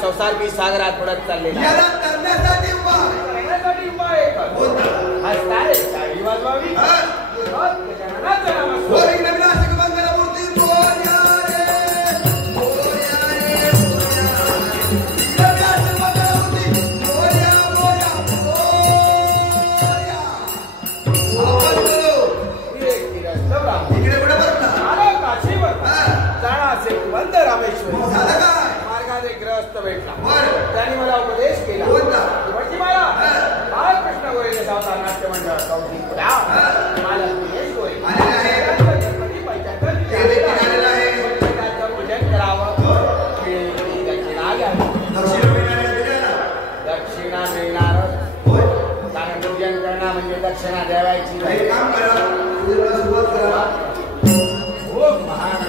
संसार मी सागरात पडत चाललेला याला करण्यासाठी उपाय हसतारे शाही वाजवावी गजाननाचं नामस्मरण मंगलमूर्ती मोरया रे मोरया रे गजाननाचं मंगलमूर्ती मोरया मोरया मोरया आपण बोलो एक किरस्तवरा इकडे पुढे बरं आला काशीवर जाणा असे बंद रामेश्वर झालं का ग्रस्त भेटला त्यांनी मला उपदेश केला म्हणजे मला बालकृष्ण गोरेचे सावता नाट्य मंडळ कौतिक मला दिनेश गोरे पूजन करावं दक्षिणा मिळणार कारण पूजन करणं म्हणजे दक्षिणा द्यावायची हो महान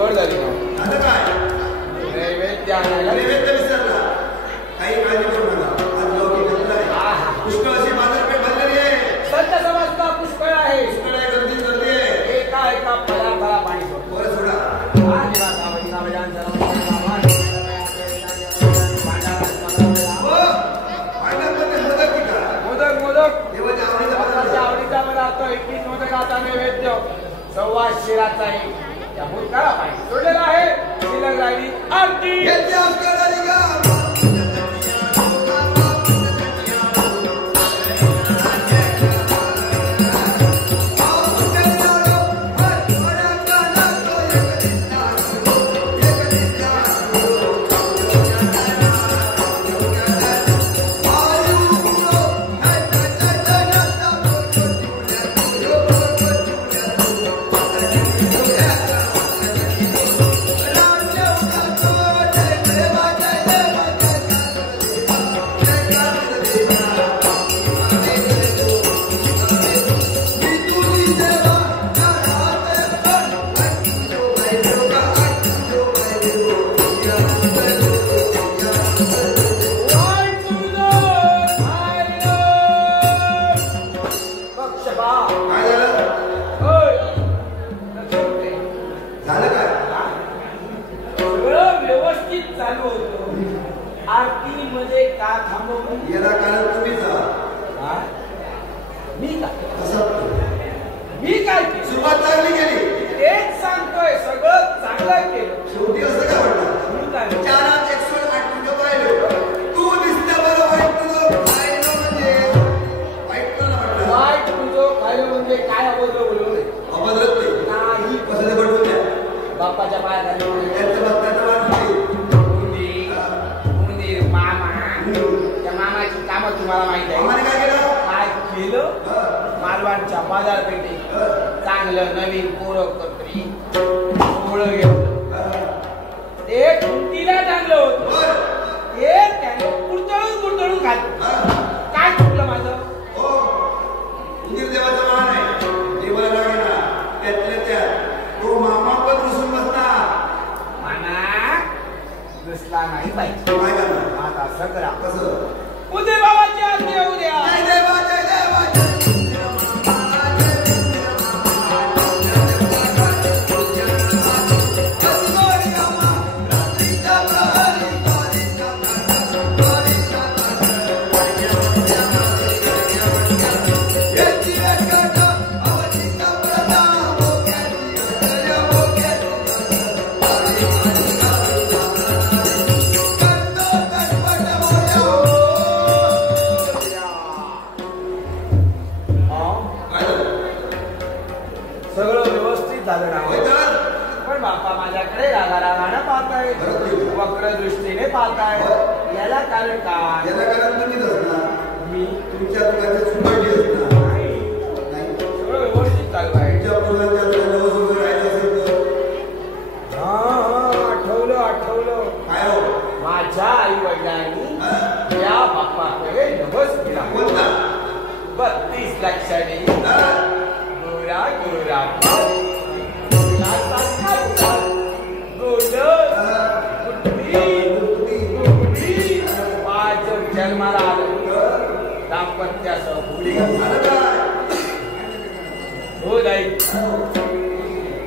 गडबड झाली ना. आता काय नैवेद्य आणायला नैवेद्य विसरला. काही काळजी करू नका. आज लौकिक घटना आहे. पुष्कळ अशी बाजारपेठ भरलेली आहे. संत समाजचा पुष्कळ आहे. पुष्कळ आहे, गर्दी आहे. एका फळा पाणी सोडतो. बरं सोडा. नैवेद्य सव्वा शिराचा एक त्या भूतकाळा पाहिजे सोडलेला आहे. शिल्लक राहिली आरती.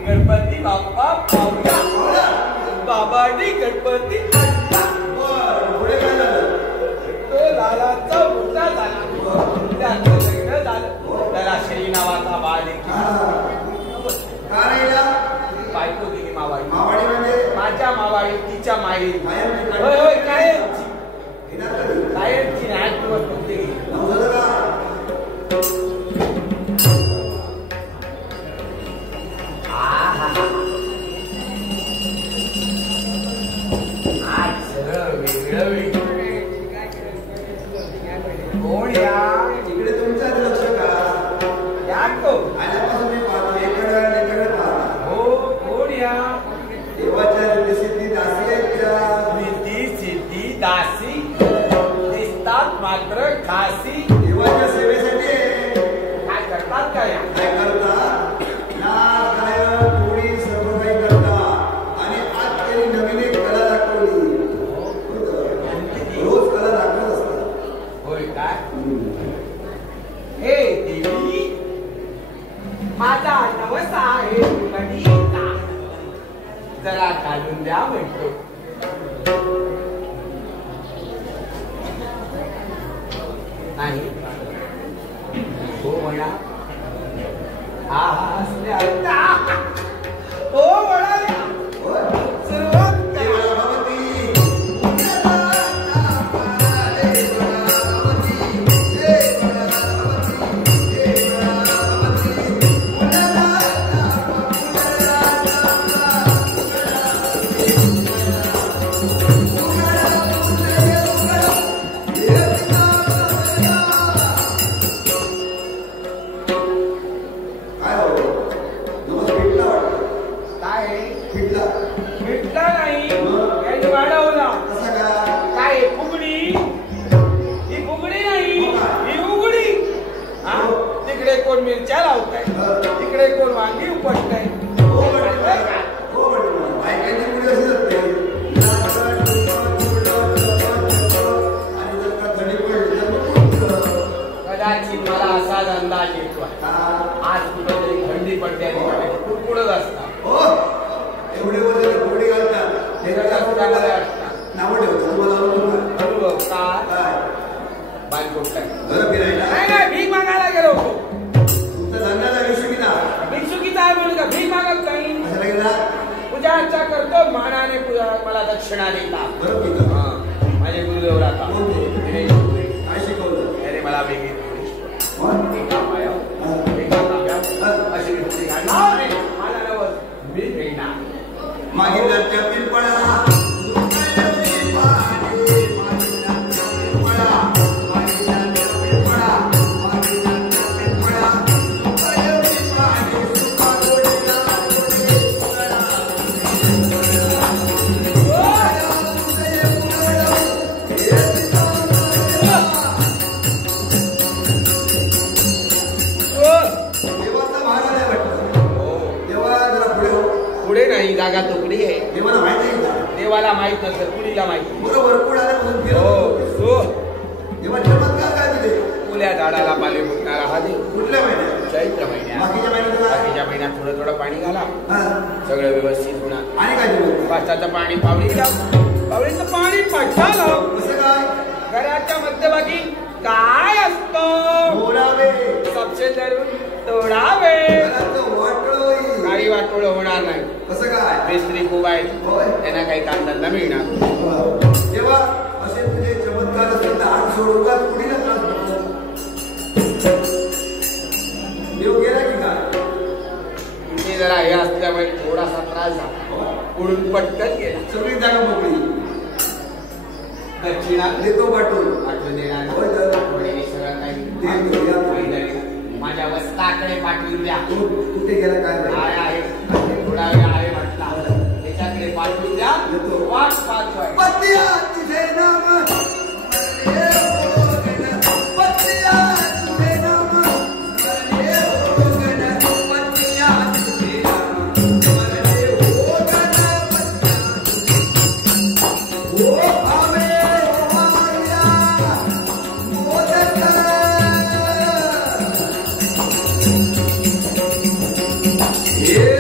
गणपती बाप्पा पावला बाबाडी गणपती तो लालाचा मोठा झाला. त्याचं लग्न झालं. त्याला श्री नावाचा बाळ बायको दिली मावाळी. माझ्या मावाळी तिच्या माई कायमची कायमची 8 दिवस होते. खासी देवाच्या सेवेसाठी काय करतात काय करतात? नाच गायन पोळी सर्व काही करतात. जरा घालून द्या म्हणतो. नाही हो म्हणा. हा हो म्हणा. सुरुवात मिरच्या लावताय, तिकडे कोण वांगी उपटताय. कदाचित मला असाच अंदाज येतो आज कुठेतरी थंडी पडते आणि कुडकुडत असतात. एवढे वजन कपडे घालतात नाव ठेवतात. अनुभव काय बायकोट काय फिरायला नाही भीक मागायला गेलो होतो. भिक्षुकीचा आहे म्हणून का भीक मागत नाही. पूजा अर्चा करतो मानाने मला दक्षिणा देतात. माझे गुरुदेव राहतात. काय शिकवलं त्याने मला वेगळी अशी मला नवस मी घेणार. मागील पिंपळा जागा तुकडी आहे. देवाला माहिती आहे. देवाला माहित नसेल कुणीला माहिती. बरोबर देवा चमत्कार काय दिले. फुल्या झाडाला पाले फुटणारा हा देव. कुठल्या महिन्यात. चैत्र महिन्यात. बाकीच्या महिन्यात थोडं थोडं पाणी घाला. सगळं व्यवस्थित होणार. आणि काय पाटाचं पाणी पावळीला. पावळीचं पाणी पाठाला. कसं काय. घराच्या मध्यभागी काय असतं. सबसे धरून तोडावे. काही वाटोळ होणार नाही. कसं काय. मिस्त्री खूप आहेत. त्यांना काही कामधंदा मिळणार. तेव्हा असे तुझे चमत्कार असेल तर हात सोडून कुणीला त्रास नको. देव गेला की काय. मी जरा हे असल्यामुळे थोडासा त्रास झाला. उडून पटकन गेला. सगळी जागा मोकळी. दक्षिणा देतो पाठवून देणार. सगळं काही माझ्या वस्ताकडे पाठवून द्या. कुठे गेला काय आहे थोडा वेळ आहे म्हटला. त्याच्याकडे पाठवून द्या. वाट पाहतोय. तुझे नाम Yeah.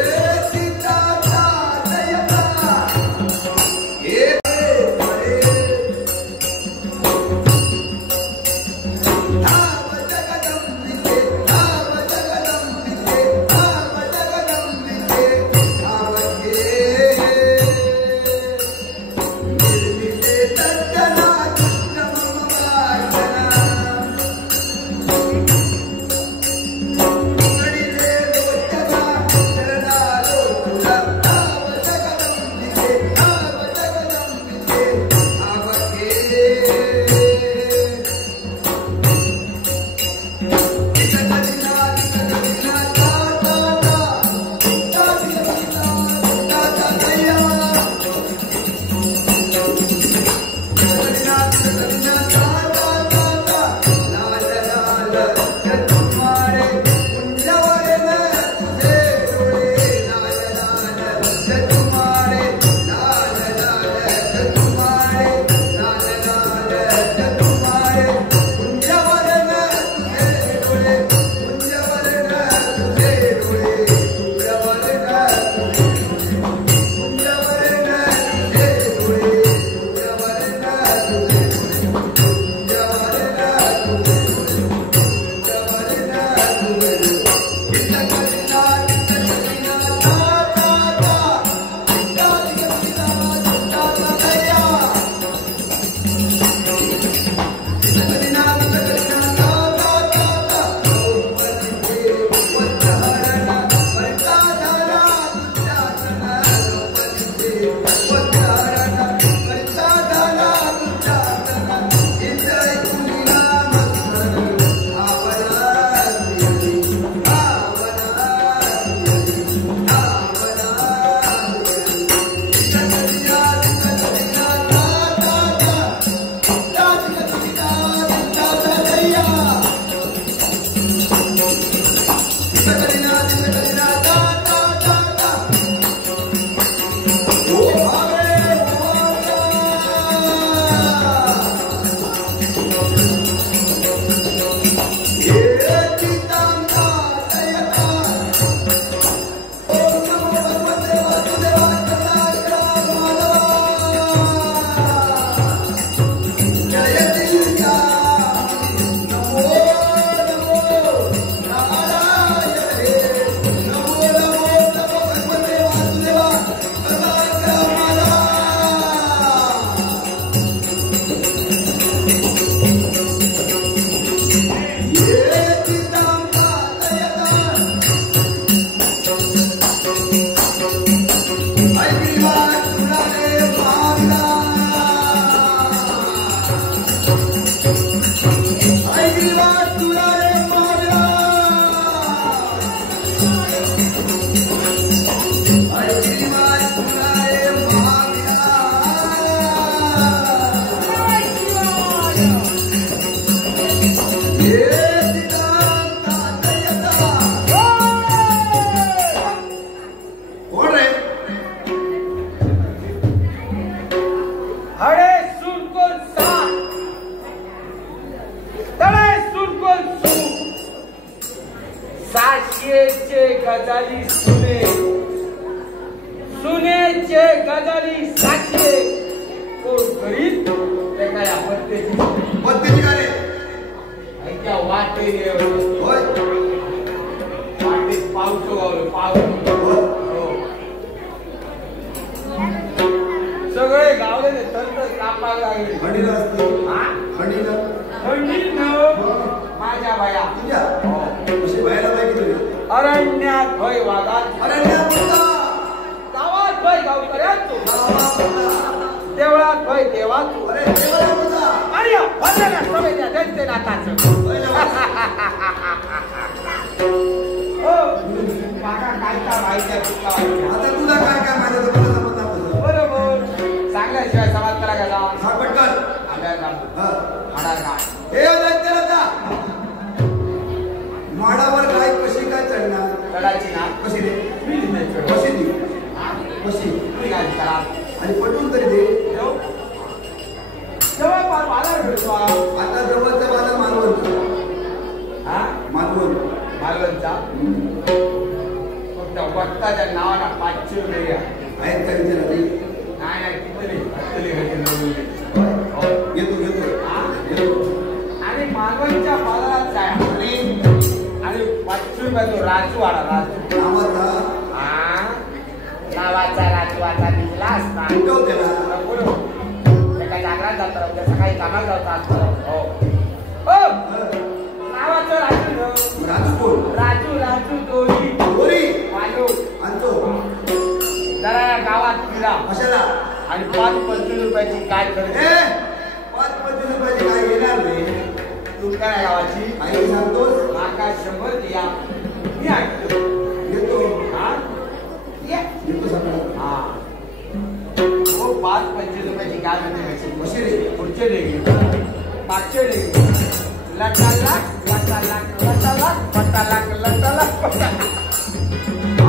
सुनेचे गजाली साक्षी कोण करीत ते काय पत्तेची गाणे ऐका वाटे होय वाटे पावतो सगळे गावले तंत्र कापायला लागले माझ्या बाया अरण्यात भय वागात गावात भय गावकऱ्याचो देवळात भय देवाचो आणि भजन सभेच्या जनते नाताचं मागा कायचा माहिती आता तुला काय काय माझ्या बरोबर सांगल्याशिवाय समाज करा का जावा पटकन माडावर काय कशी काय चढणार चढायची ना कशी रे कशी आणि पटवून तरी दे जेव्हा बाजार भेटतो आता जवळचा बाजार मालवणचा मालवणचा फक्त वक्ताच्या नावाला 500 रुपये आहेत का विचारा नाही किती घेतो आणि मालवणच्या बाजारात जाय आणि 500 रुपयाचा राजू आला राजू नावाचा राजवाचा दिसला असता एका जागरात जाता उद्या सकाळी कामाला जाता नावाचं राजू राजू दोरी मालू आणतो जरा गावात फिरा कशाला आणि 5-25 रुपयाची काय खरेदी 5-25 रुपयाची काय घेणार नाही तू काय गावाची आई सांगतोस माका 100 द्या मी ऐकतो येतो येतो सगळं 5-25 रुपयाची काय म्हणते मशिरी पुढचे डेगी मागचे डेगी लटाला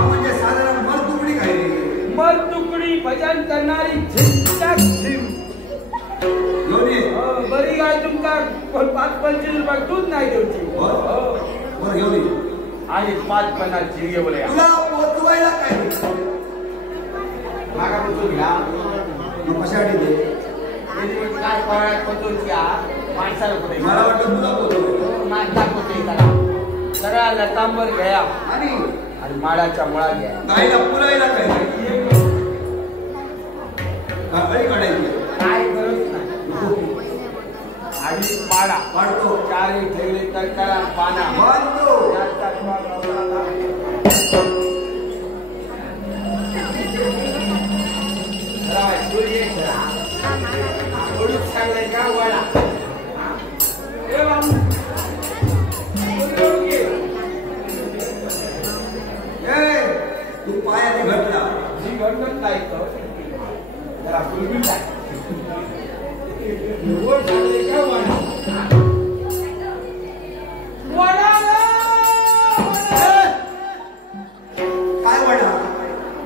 म्हणजे साधारण मरतुकडी काय मरतुकडी भजन करणारी झिंचाक झिम बरी गाय तुमका 5-25 रुपये दूध नाही देऊची घेऊन आणि 5-50 जिरे बोले तुला पोचवायला काय मागा पोचून घ्या मग कशासाठी दे काय पळ्यात पोचूच्या माणसाला कुठे मला वाटतं तुला पोचवतो माणसा कुठे त्याला सगळ्या लतांबर घ्या आणि माडाच्या मुळा घ्या गायला पुरायला काय काढायची काय गरज नाही आणि पाडा पाडतो चारी ठेवले तर करा पाना बांधतो सांगलाय का वडा तू पायाने घटला जी घटत नाही जरा पूर्वी काय काय वडा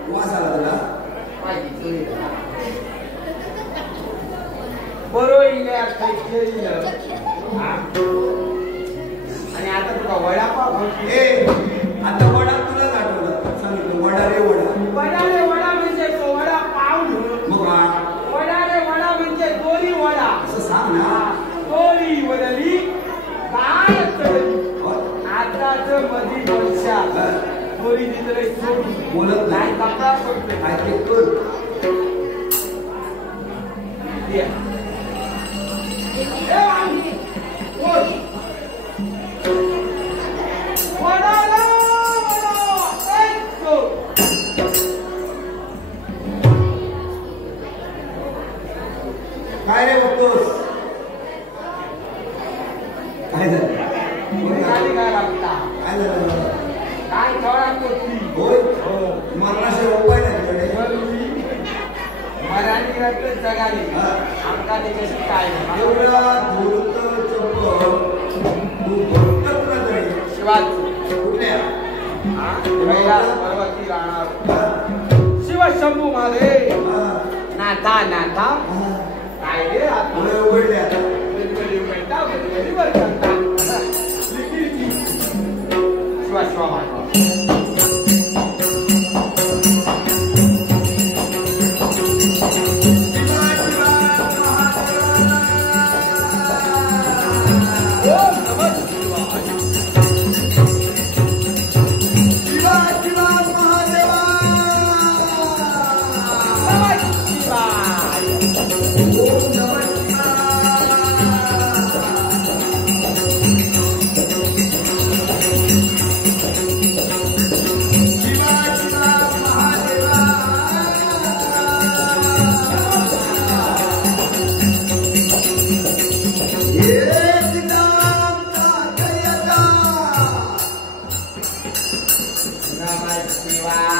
वास आला तुला बरोबर आणि आता तुला वडापाव आता वडा तुला आठवलं सांगितलं वडा रे वडा म्हणजे तो वडा पाव मग वडा म्हणजे दोरी वडा असं सांग ना दोरी वडली काय आताच मधी वर्षा दोरी तिथे सोडून बोलत नाही कपडा सोडते काय ते कर काय रे बघतोस काय झालं काय लागता काय झालं काय थोडा कोटी होय मरणाशिवाय उपाय नाही तुझ्याकडे मराठी रत्न जगाली आमका त्याच्याशी काय एवढा धूर्त चप्पल तू भक्त कुणा तरी शिवाज कुठल्या कैलास पर्वती राहणार शिव शंभू मध्ये नाथा नाथा काय रे पुढे उघडले आता शिवा शिवा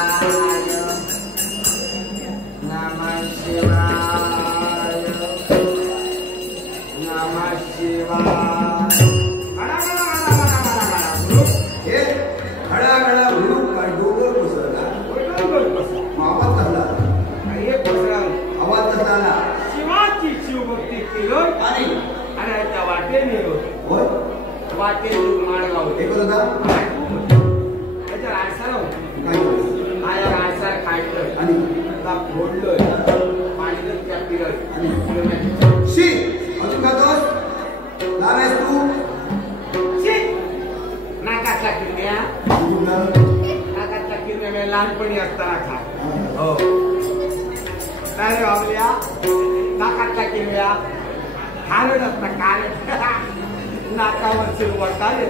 लहानपणी असताना खा हो काय रे बाबल्या नाकातल्या किल्ल्या खाणं नसतं कान नाकावरचे वटाले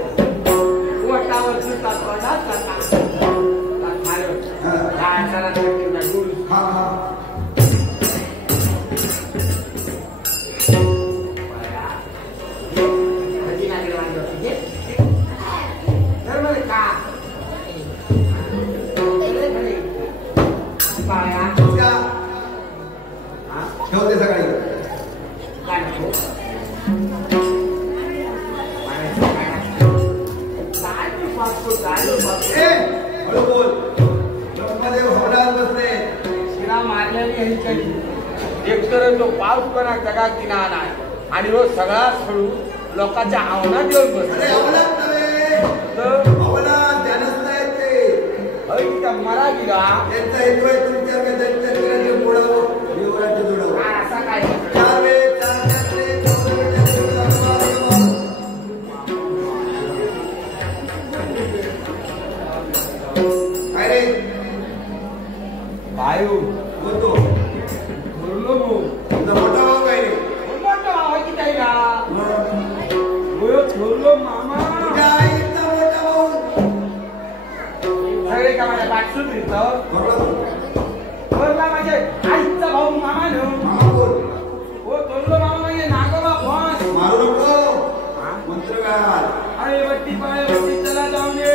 वटावरचे तात्वाडाच ठेवते सकाळी हळू बोल ब्रह्मदेव हवनात बसले शिरा मारल्याने एकतर तो पाऊसपणा जगात किना नाही आणि रोज सगळा सोडू लोकांच्या आवनात येऊन बसले हवनात नव्हे तर हवनात ध्यानच नाही ते मरा गिरा त्यांचा हेतू आहे तुमच्या मोडावं देवराज्य जोडावं असा काय भाऊ बोलतो बोललो तुमचा मोठा भाऊ काय रे मोठा भाऊ आहे की काय बोललो मामा तुझ्या आईचा मोठा भाऊ सगळे का माझ्या पाठसून फिरतं बोलला म्हणजे आईचा भाऊ मामा न हो बोललो मामा म्हणजे नागोबा फॉस मारू नको मंत्र घाल अरे वट्टी पाय वट्टी चला जाऊन ये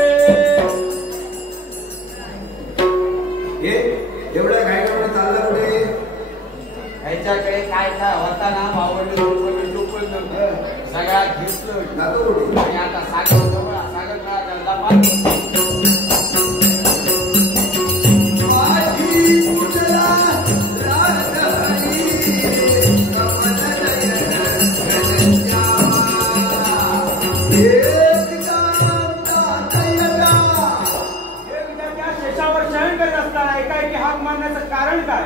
एवढ्या घाई करून चालला कुठे ह्याच्याकडे काय काय होता ना वावडलं डोकं सगळ्यात घेतलं जातो कुठे आणि आता सागर जवळ सागर धंदा पाहतो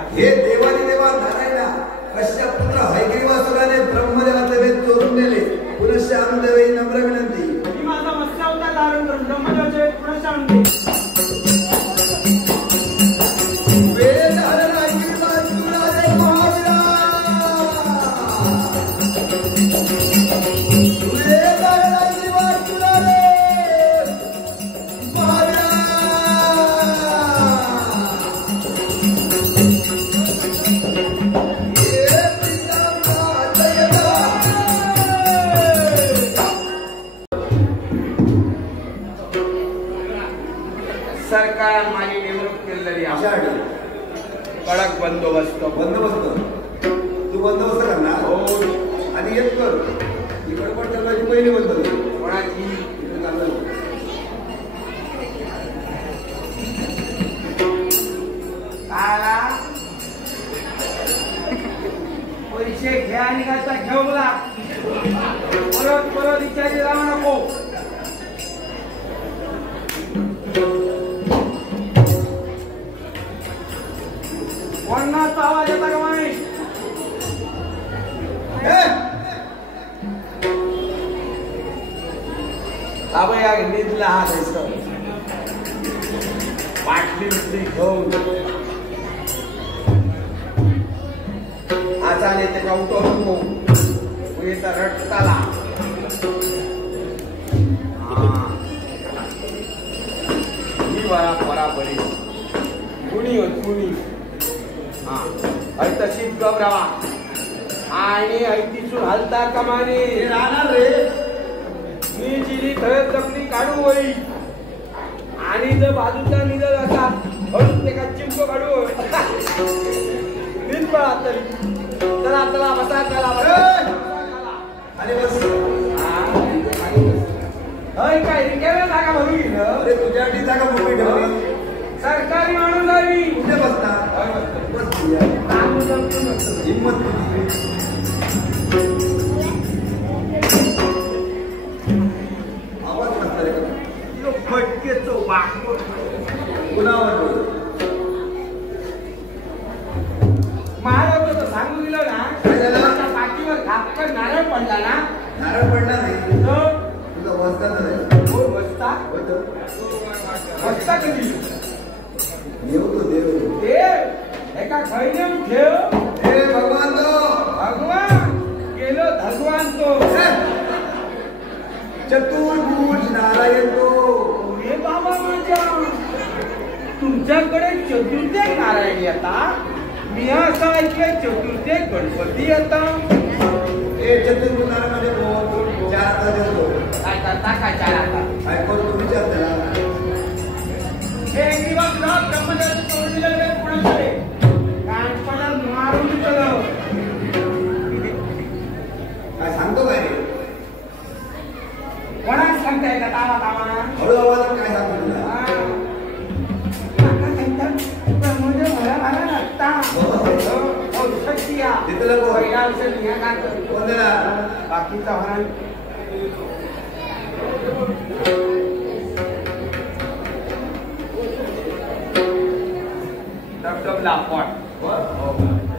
हे देवाने देवा नारायणा कश्यप पुत्र हयग्रीवासुराने ब्रह्मदेवाचे वेद चोरून नेले पुनश्च आनंदवेळी नम्र विनंती माझा मत्स्य अवतार धारण करून ब्रह्मदेवाचे वेद पुन्हा बंदोबस्त तू बंदोबस्त करणार हो आणि येत कर इकडे पण चालवायची पहिली बंदोबस्त कोणाची इकडे चाललं आला पैसे घ्या आणि घ्यायचा घेऊ बोला परत परत विचारले राहू नको कोणाचा आवाज येता का माणूस या निधला हात असं बाटली बिटली घेऊन आचाने ते गावतो नको येता रट्टाला ही वारा बराबरी कुणी होत कुणी तशीच गबरावा आणि ऐतीसून हलता कमाने राहणार रे मी जिरी थळत जपली काढू होई आणि जर बाजूचा निघत असा हळूच ते का चिंप काढू निष्फळा तरी चला चला बसा चला आणि बस हय काय रिकाम्या जागा भरून गेलं अरे तुझ्यासाठी जागा मोकळी ठेवली सरकारी माणूस आहे कुठे बसणार हिंमत आवाज कसला रे फटकेचो वाक कुणावर महाराज तर सांगून दिलं ना पाठीवर घापकन नारळ पडला ना नारळ पडला नाही तुझा वस्ता नाही वस्ता वस्ता कधी देव तो देव देव एका खैने ठेव हे भगवान तो भगवान गेलो भगवान तो चतुर्भुज नारायण तो हे बाबा माझ्या तुमच्याकडे चतुर्थे नारायण येतात मी असं ऐकलंय चतुर्थे गणपती येतात हे चतुर्भुज नारायण मध्ये चार आता देतो काय करता काय चार आता ऐकून तू विचार त्याला एक दिवस ना ब्रह्मदेव सोडलेलं रे कोणाकडे कानपणात मारून दिलं काय सांगतो काय रे कोणाच सांगताय का तावा तावा हळू आवाजात काय सांगतो तुला ब्रह्मदेव मला मला नसता तिथलं कोण? पहिला औषध घ्या का कोणाला बाकीचा हरण डबडबला पॉट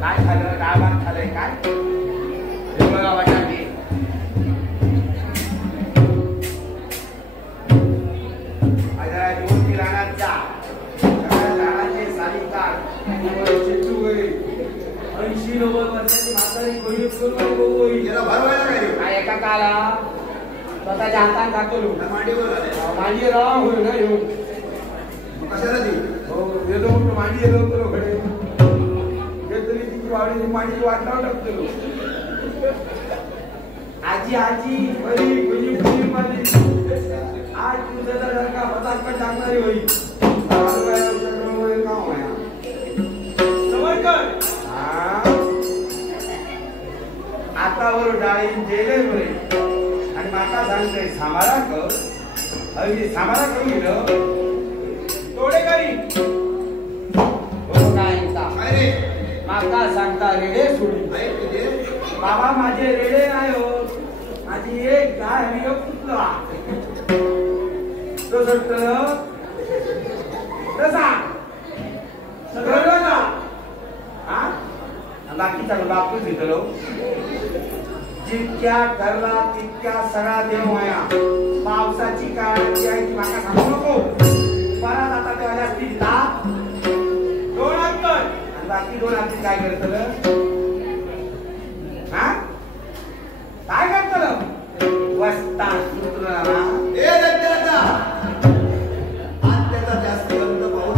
काय झालं डाळभात झालंय काय हे बघा वाटाणे दोन रानात जा सगळ्या रानाचे सालीकार शेतू वगैरे 80-90 वर्षाची म्हातारी याला भरवायला काय एका काला स्वतःच्या हातात घातलो मांडीवर आले मांडी राव होईल ना येऊन कशाला ती हो येतो म्हणून मांडी येलो होतो घडे तरी ती वावडी मांडी वाटणार टाकतो आजी आजी बरी खुली खुली माझी आज तुझं जर का पदार्थ टाकणारी होईल आता वर डाळी जेले बरे आणि माता सांगते सांभाळा कर अगदी सांभाळा करून गेलं तोडे करी काय रे माता सांगता रेडे सोडी बाबा माझे रेडे नाही हो माझी एक गाय आणि एक कुत्रा तो तसा सगळं बाकीचा बापूच घेतलो जितक्या ठरला तितक्या सगळा देव माया पावसाची काळजी आहे ती माका सांगू नको परत आता तेव्हा असतील 2 अंतर आणि बाकी 2 अंतर काय करतलं हा काय करतलं वस्ता सूत्र जास्त गंध पाहू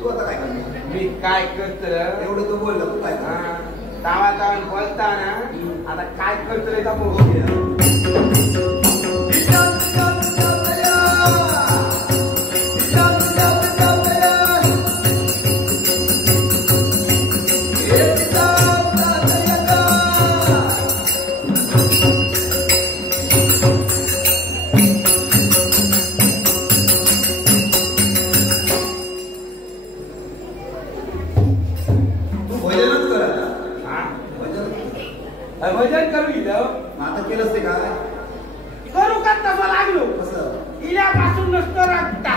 तू आता काय करणार मी काय करतलं एवढं तू बोलला तू काय तावा तावून बोलताना आता काय करतलं का बघूया भजन करू इथं आता केलंच ते काय करू का तसं लागलो कसं इल्यापासून नसतो रट्टा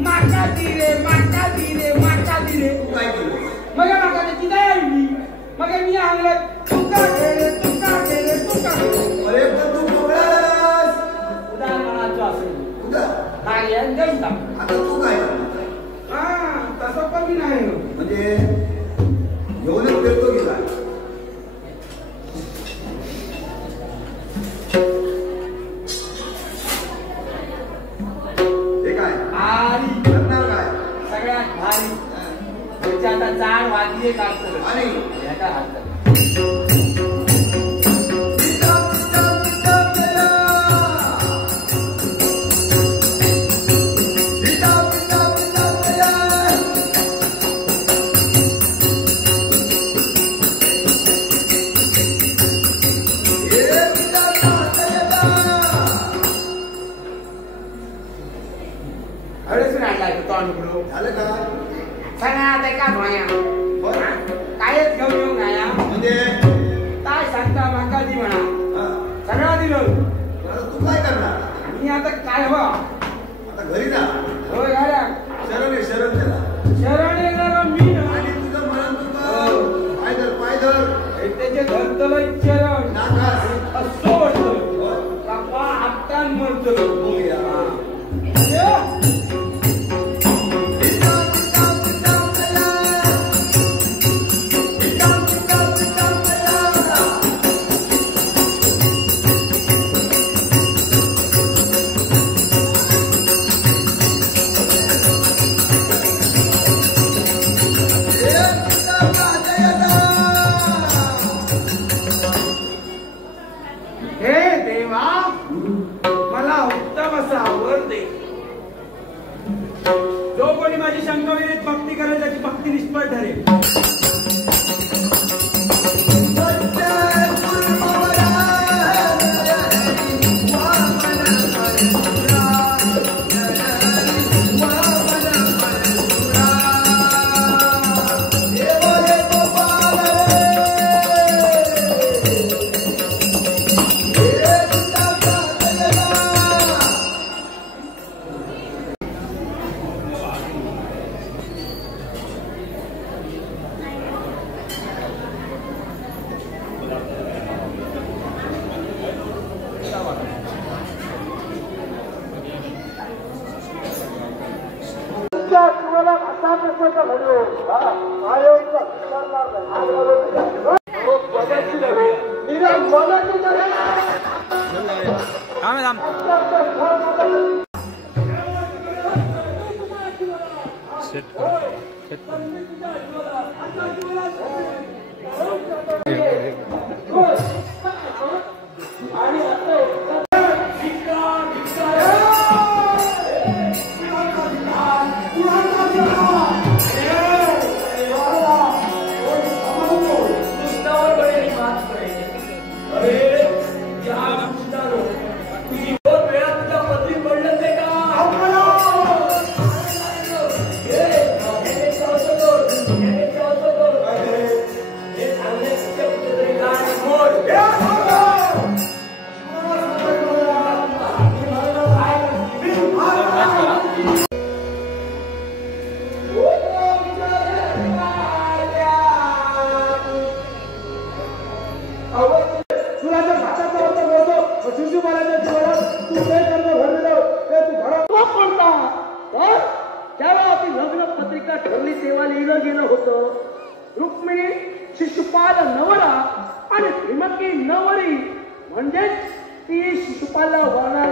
माका दिले तू काय केलं मग माका त्याची दया आली मग मी आणलं तुका केले अरे पण तू मोकळा झालास उदाहरणाचं असेल उदा काय जाईल आता तू काय करणार हा तसं पण मी नाही म्हणजे घेऊनच फिरतो की काय हे काय आणि करणार काय सगळ्यात भारी त्याच्या आता जाड वाद्य काढतो आणि ह्याचा हात झालं का सगळ्यात एका भाया कायच घेऊन येऊ गाया म्हणजे काय सांगता माका दी म्हणा हा. सगळा दिलं आता तू काय करणार मी आता काय हो आता घरी जा होय गाड्या शरण त्याला शरण येणार मी ना. आणि तुझं म्हणून तुझं पाय धर त्याचे धरतलं चरण नाकास असं वाटतं कापा आपटान म्हणतो जो कोणी माझी शंका विरहित भक्ती करेल त्याची भक्ती निष्फळ ठरेल रुक्मिणी शिशुपाल नवरा आणि श्रीमती नवरी म्हणजेच ती शिशुपाला वाहणार